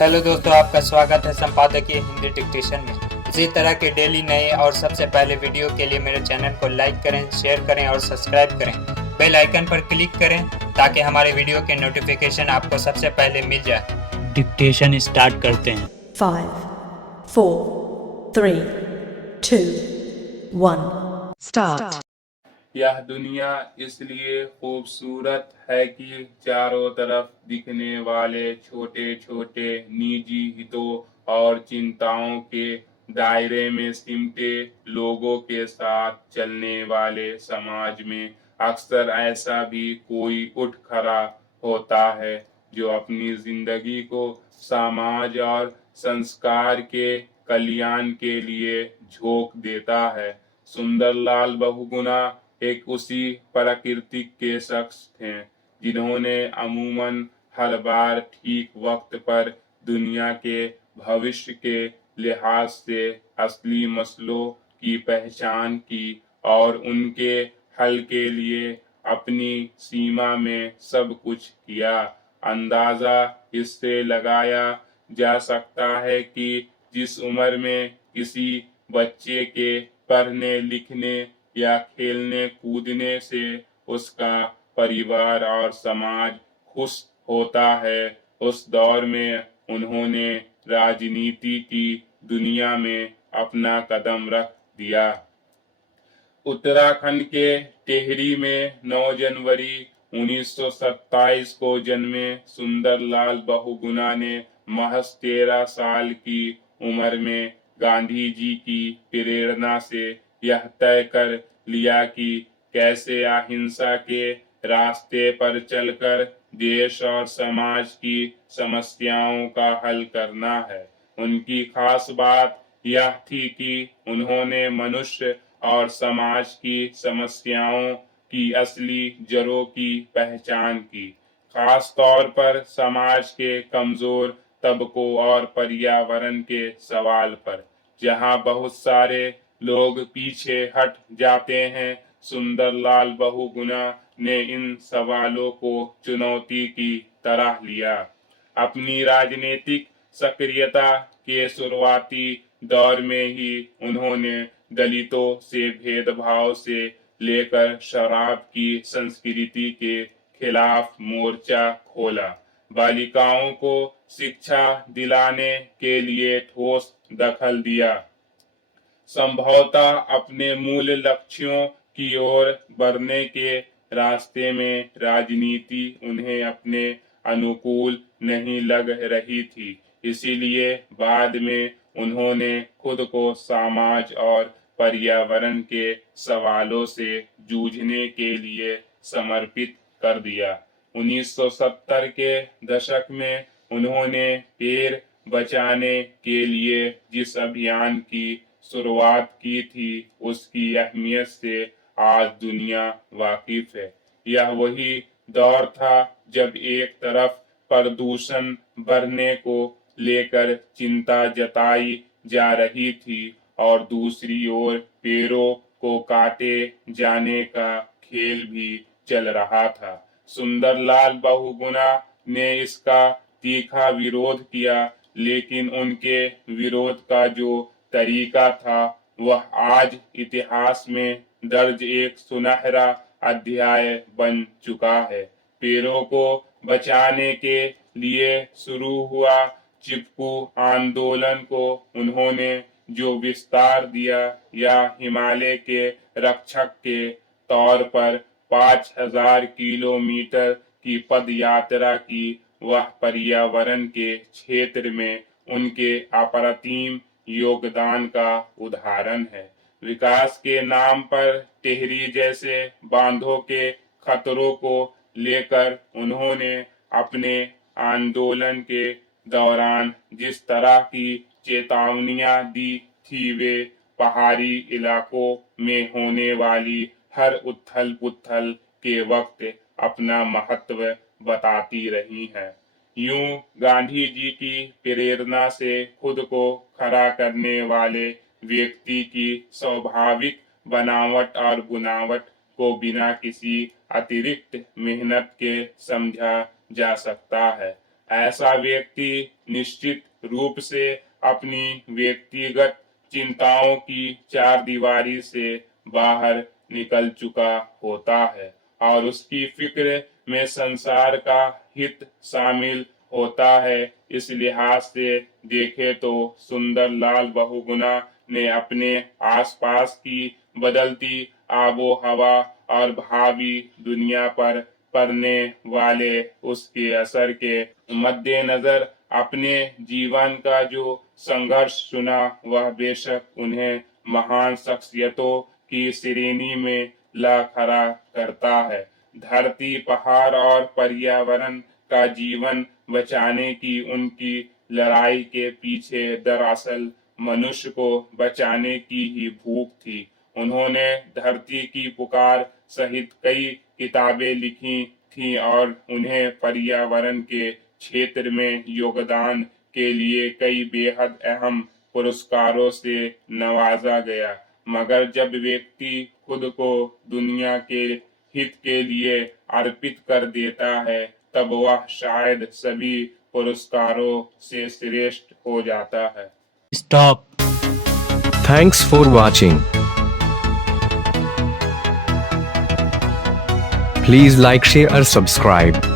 Hello दोस्तों, आपका स्वागत है संपादकीय हिंदी डिक्टेशन में। इसी तरह के डेली नए और सबसे पहले वीडियो के लिए मेरे चैनल को लाइक करें, शेयर करें और सब्सक्राइब करें। बेल आइकन पर क्लिक करें ताकि हमारे वीडियो के नोटिफिकेशन आपको सबसे पहले मिल जाए। डिक्टेशन स्टार्ट करते हैं। 5, 4, 3, 2, 1 स्टार्ट। यह दुनिया इसलिए खूबसूरत है कि चारों तरफ दिखने वाले छोटे छोटे निजी हितों और चिंताओं के दायरे में सिमटे लोगों के साथ चलने वाले समाज में अक्सर ऐसा भी कोई उठ खड़ा होता है जो अपनी जिंदगी को समाज और संस्कार के कल्याण के लिए झोंक देता है। सुंदरलाल बहुगुणा एक उसी प्रकृति के शख्स थे जिन्होंने अमूमन हर बार ठीक वक्त पर दुनिया के भविष्य के लिहाज से असली मसलों की पहचान की और उनके हल के लिए अपनी सीमा में सब कुछ किया। अंदाजा इससे लगाया जा सकता है कि जिस उम्र में किसी बच्चे के पढ़ने लिखने या खेलने कूदने से उसका परिवार और समाज खुश होता है, उस दौर में उन्होंने राजनीति की दुनिया में अपना कदम रख दिया। उत्तराखंड के टेहरी में 9 जनवरी 1927 को जन्मे सुंदरलाल बहुगुणा ने महज 13 साल की उम्र में गांधी जी की प्रेरणा से यह तय कर लिया कि कैसे अहिंसा के रास्ते पर चलकर देश और समाज की समस्याओं का हल करना है। उनकी खास बात यह थी कि उन्होंने मनुष्य और समाज की समस्याओं की असली जड़ों की पहचान की, खास तौर पर समाज के कमजोर तबकों और पर्यावरण के सवाल पर। जहां बहुत सारे लोग पीछे हट जाते हैं, सुंदरलाल बहुगुणा ने इन सवालों को चुनौती की तरह लिया। अपनी राजनीतिक सक्रियता के शुरुआती दौर में ही उन्होंने दलितों से भेदभाव से लेकर शराब की संस्कृति के खिलाफ मोर्चा खोला। बालिकाओं को शिक्षा दिलाने के लिए ठोस दखल दिया। संभवतः अपने मूल लक्ष्यों की ओर बढ़ने के रास्ते में राजनीति उन्हें अपने अनुकूल नहीं लग रही थी, इसीलिए बाद में उन्होंने खुद को समाज और पर्यावरण के सवालों से जूझने के लिए समर्पित कर दिया। 1970 के दशक में उन्होंने पेड़ बचाने के लिए जिस अभियान की शुरुआत की थी, उसकी अहमियत से आज दुनिया वाकिफ है। यह वही दौर था जब एक तरफ प्रदूषण बढ़ने को लेकर चिंता जताई जा रही थी और दूसरी ओर पेड़ों को काटे जाने का खेल भी चल रहा था। सुंदरलाल बहुगुणा ने इसका तीखा विरोध किया, लेकिन उनके विरोध का जो तरीका था वह आज इतिहास में दर्ज एक सुनहरा अध्याय बन चुका है। पेड़ों को बचाने के लिए शुरू हुआ चिपकू आंदोलन को उन्होंने जो विस्तार दिया या हिमालय के रक्षक के तौर पर 5000 किलोमीटर की पद यात्रा की, वह पर्यावरण के क्षेत्र में उनके अप्रतिम योगदान का उदाहरण है। विकास के नाम पर टिहरी जैसे बांधों के खतरों को लेकर उन्होंने अपने आंदोलन के दौरान जिस तरह की चेतावनियां दी थी, वे पहाड़ी इलाकों में होने वाली हर उथल पुथल के वक्त अपना महत्व बताती रही हैं। यूं गांधी जी की प्रेरणा से खुद को खड़ा करने वाले व्यक्ति की स्वाभाविक बनावट और गुनावट को बिना किसी अतिरिक्त मेहनत के समझा जा सकता है। ऐसा व्यक्ति निश्चित रूप से अपनी व्यक्तिगत चिंताओं की चारदीवारी से बाहर निकल चुका होता है और उसकी फिक्र में संसार का हित शामिल होता है। इस लिहाज से देखे तो सुंदरलाल बहुगुणा ने अपने आसपास की बदलती आबो हवा और भावी दुनिया पर पड़ने वाले उसके असर के मद्देनजर अपने जीवन का जो संघर्ष चुना, वह बेशक उन्हें महान शख्सियतों की श्रेणी में ला खड़ा करता है। धरती, पहाड़ और पर्यावरण का जीवन बचाने की उनकी लड़ाई के पीछे दरअसल मनुष्य को बचाने की ही भूख थी। उन्होंने धरती की पुकार सहित कई किताबें लिखी थीं और उन्हें पर्यावरण के क्षेत्र में योगदान के लिए कई बेहद अहम पुरस्कारों से नवाजा गया। मगर जब व्यक्ति खुद को दुनिया के हित के लिए अर्पित कर देता है, तब वह शायद सभी पुरस्कारों से श्रेष्ठ हो जाता है। Stop. Thanks for watching. Please like, share or subscribe.